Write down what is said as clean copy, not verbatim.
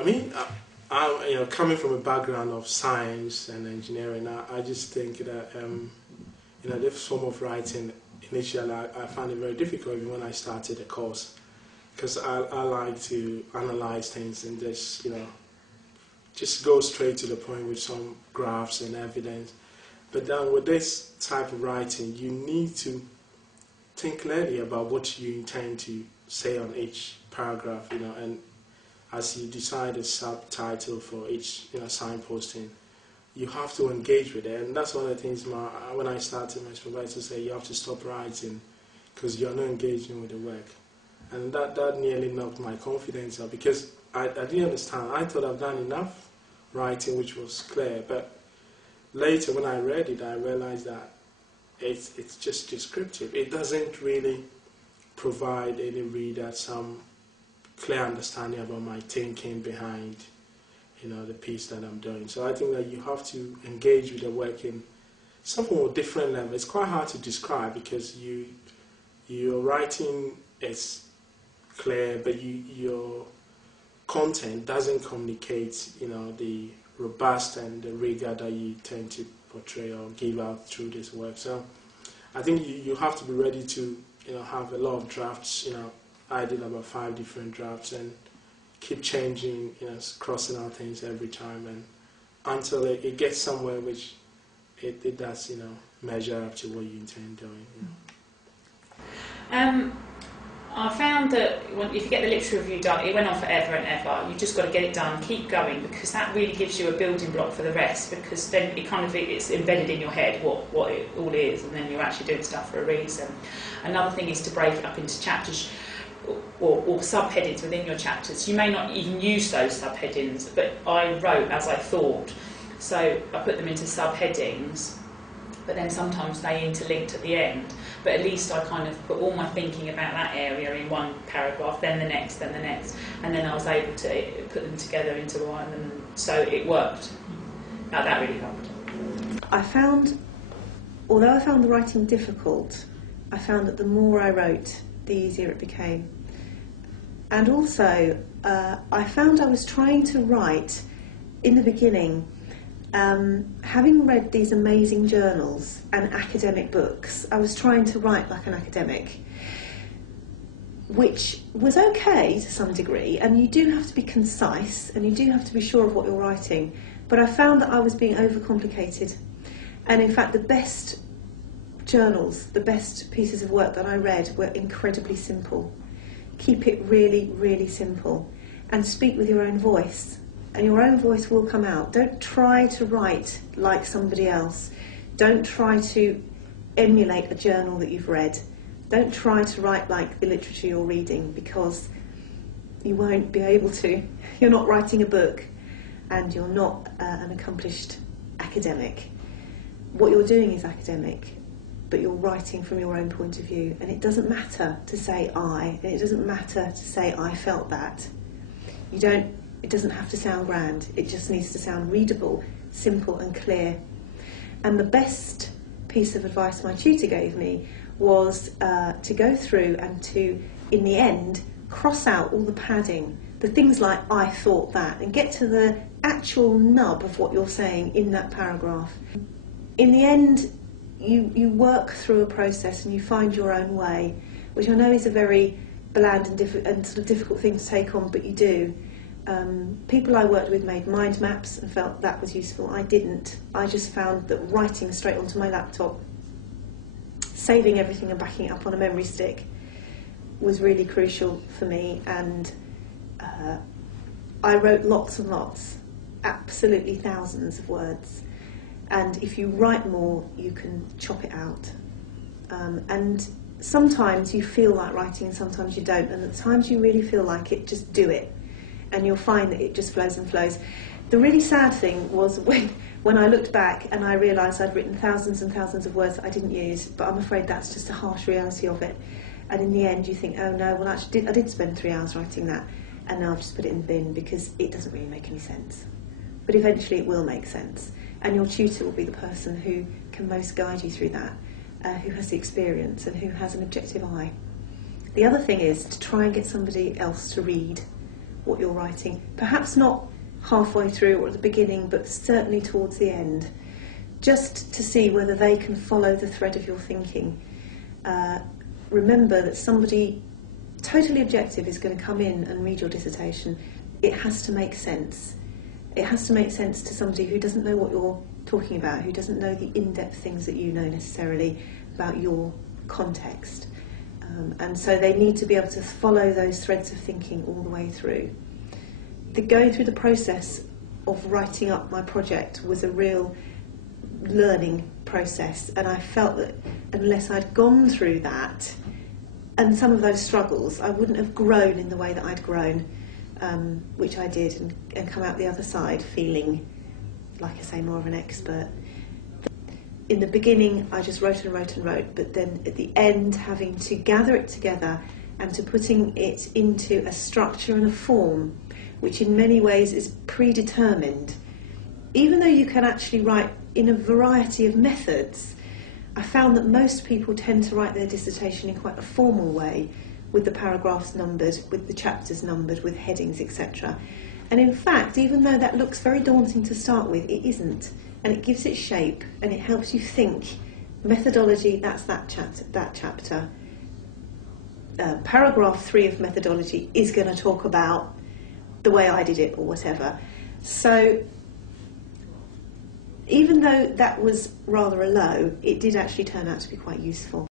I mean, I'm coming from a background of science and engineering. I just think that this form of writing initially I found it very difficult even when I started the course, because I like to analyze things and just go straight to the point with some graphs and evidence. But then with this type of writing, you need to think clearly about what you intend to say on each paragraph, and as you decide a subtitle for each, signposting, you have to engage with it. And that's one of the things when I started, my supervisor said you have to stop writing because you're not engaging with the work. And that nearly knocked my confidence out, because I didn't understand. I thought I've done enough writing which was clear, but later when I read it, I realized that it's just descriptive. It doesn't really provide any reader some clear understanding about my thinking behind the piece that I'm doing. So I think that you have to engage with the work in some more different level. It's quite hard to describe because your writing is clear, but your content doesn't communicate the robust and the rigor that you tend to portray or give out through this work. So I think you have to be ready to have a lot of drafts. I did about 5 different drafts and keep changing, crossing out things every time, and until it gets somewhere which it does, measure up to what you intend doing. I found that if you get the literature review done, it went on forever and ever. You've just got to get it done, keep going, because that really gives you a building block for the rest, because then it's embedded in your head what it all is, and then you're actually doing stuff for a reason. Another thing is to break it up into chapters or subheadings within your chapters. You may not even use those subheadings, but I wrote as I thought. So I put them into subheadings, but then sometimes they interlinked at the end. But at least I kind of put all my thinking about that area in one paragraph, then the next, and then I was able to put them together into one, and so it worked. Now that really helped. Although I found the writing difficult, I found that the more I wrote, the easier it became. And also, I found I was trying to write, in the beginning, having read these amazing journals and academic books, I was trying to write like an academic, which was okay to some degree, and you do have to be concise and you do have to be sure of what you're writing, but I found that I was being overcomplicated. And in fact, the best journals, the best pieces of work that I read were incredibly simple. Keep it really, really simple, and speak with your own voice. And your own voice will come out. Don't try to write like somebody else. Don't try to emulate a journal that you've read. Don't try to write like the literature you're reading, because you won't be able to. You're not writing a book, and you're not an accomplished academic. What you're doing is academic, but you're writing from your own point of view. And it doesn't matter to say I, and it doesn't matter to say I felt that. It doesn't have to sound grand, it just needs to sound readable, simple and clear. And the best piece of advice my tutor gave me was to go through and to, in the end, cross out all the padding, the things like I thought that, and get to the actual nub of what you're saying in that paragraph. In the end, you work through a process and you find your own way, which I know is a very bland and sort of difficult thing to take on, but you do. People I worked with made mind maps and felt that was useful. I didn't. I just found that writing straight onto my laptop, saving everything and backing it up on a memory stick, was really crucial for me. And I wrote lots and lots, absolutely thousands of words. And if you write more, you can chop it out. And sometimes you feel like writing and sometimes you don't. And at times you really feel like it, just do it. And you'll find that it just flows and flows. The really sad thing was when I looked back and I realised I'd written thousands and thousands of words that I didn't use, but I'm afraid that's just a harsh reality of it. And in the end you think, oh no, well actually I did spend 3 hours writing that, and now I've just put it in the bin because it doesn't really make any sense. But eventually it will make sense, and your tutor will be the person who can most guide you through that, who has the experience and who has an objective eye. The other thing is to try and get somebody else to read what you're writing. Perhaps not halfway through or at the beginning, but certainly towards the end, just to see whether they can follow the thread of your thinking. Remember that somebody totally objective is going to come in and read your dissertation. It has to make sense. It has to make sense to somebody who doesn't know what you're talking about, who doesn't know the in-depth things that you know necessarily about your context. And so they need to be able to follow those threads of thinking all the way through. Going through the process of writing up my project was a real learning process, and I felt that unless I'd gone through that and some of those struggles, I wouldn't have grown in the way that I'd grown, which I did, and come out the other side feeling, like I say, more of an expert. In the beginning, I just wrote and wrote and wrote, but then at the end, having to gather it together and to putting it into a structure and a form, which in many ways is predetermined. Even though you can actually write in a variety of methods, I found that most people tend to write their dissertation in quite a formal way, with the paragraphs numbered, with the chapters numbered, with headings, etc. And in fact, even though that looks very daunting to start with, it isn't. And it gives it shape, and it helps you think. Methodology, that's that chapter. Paragraph 3 of methodology is going to talk about the way I did it, or whatever. So even though that was rather a low, it did actually turn out to be quite useful.